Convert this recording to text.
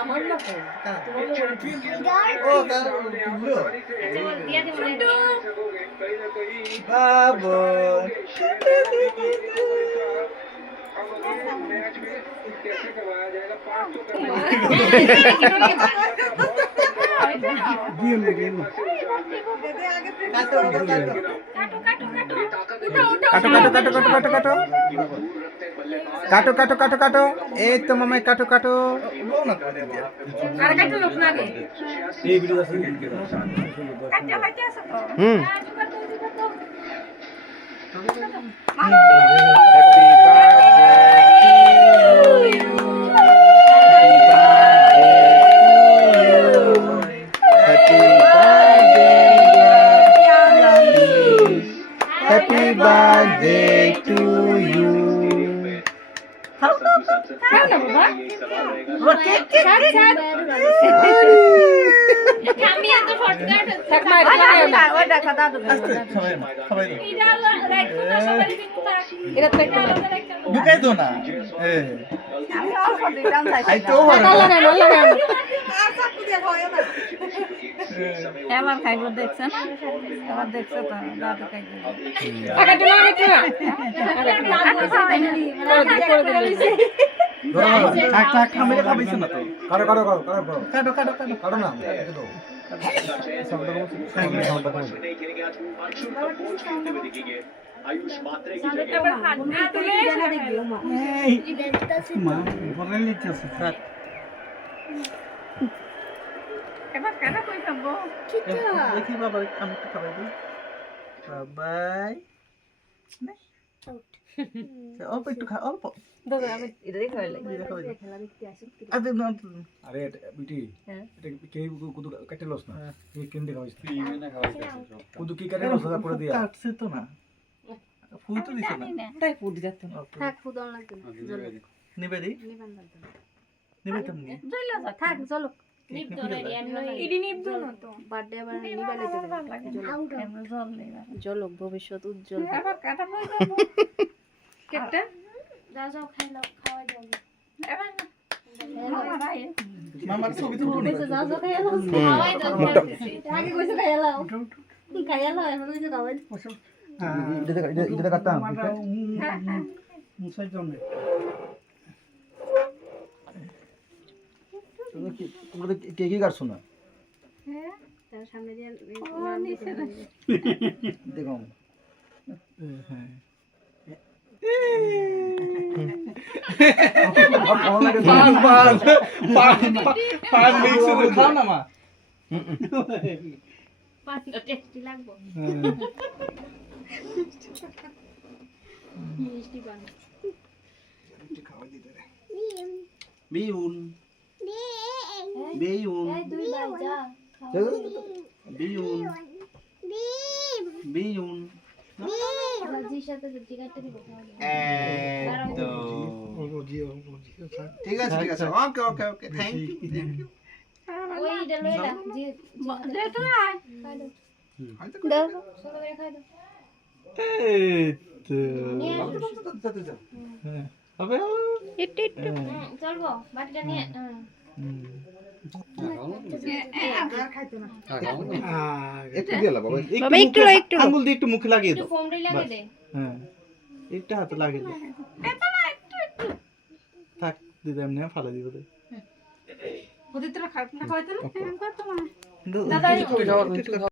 আমার না তো ও কার তুললো বাবা কাটো কাটো কাটো কাটো এই তো মামাই কাটো কাটো আর কাটো লোক না রে এই ভিডিও আছে কাটো কাটো আছে তো হুম Happy birthday to you. খাও না বাবা আমি এত শর্টকাট থাক মার না ওই দেখা দাদু সবাই না সবাই না এটা রাখো না সবাই কিন্তু এটা তো একটা ঢুকাই দো না আমি অল্প দিলাম আই তো লাগে আর চাকু দিয়ে খাওয়া না এবার খাইবো দেখছেন এবার দেখছো তো দাদু খাইবো আগে দিলাম একটু থাক থাক খামে খাবেছ না তো কাটো কাটো কাটো কাটো কাটো কাটো কাটো কাটো না এটা দাও এবার হাত না তুলে মা বলে নিতেছে থাক এবার কাটা কই খাবো দেখি বাবা আমি একটু খাবাই দিই বাবাই অল্প একটু খা অল্প দাদা আমি এটাই খাইলে আরে না আরে বিটি এটা কে কুদু কাটে লস না এই কেন দেখা হইছে কুদু কি কাটে লস করে দিয়া কাটছে তো না ফুল তো দিছে না তাই ফুট যাচ্ছে থাক ফুদন লাগবে না নিবে দি নিবান লাগবে না নিবে তুমি জইলা যা থাক চলো ইডি নিবো না তো বার্থডে আবার নিবালে তো এমন জল নেবা জলক ভবিষ্যৎ উজ্জ্বল এবার কাটা কই খাবো কেকটা যাও যাও খাই নাও খাওয়া যাবে এবার ভাই মামার ছবি তুলবো না যাও যাও খাই নাও খাওয়াই দাও আগে কইছো খাই নাও খাই নাও এখন কইছো খাওয়াই এটা কাটতাম মুসাই জন্য তোমরা কে কি কাটছো না হ্যাঁ তার সামনে দিয়ে দেখো হ্যাঁ পান মিক্স করে খাও না মা পাঁচটা টেস্টি লাগবে মিষ্টি পান বিউন বিউন দুই ভাই যা বিউন বিউন বাজির সাথে সবজি কাটতে দিব ঠিক আছে ঠিক আছে ওকে ওকে ওকে থ্যাংক ইউ ওই ডালো এটা জি যেটা খাই দাও হয়তো দাও সবাই করে খাই দাও এই তো নিয়ে হবে চলবো বাটিটা নিয়ে একটু দিলা বাবা একটু আঙ্গুল দিয়ে একটু মুখে লাগিয়ে একটু দাও ফোমটাই লাগিয়ে দে হ্যাঁ একটু হাতে লাগিয়ে দাও থাক দিদি এমনি ফালা দিব দে ওদের তো খারাপ না খাওয়াইতো না দাদা দাদা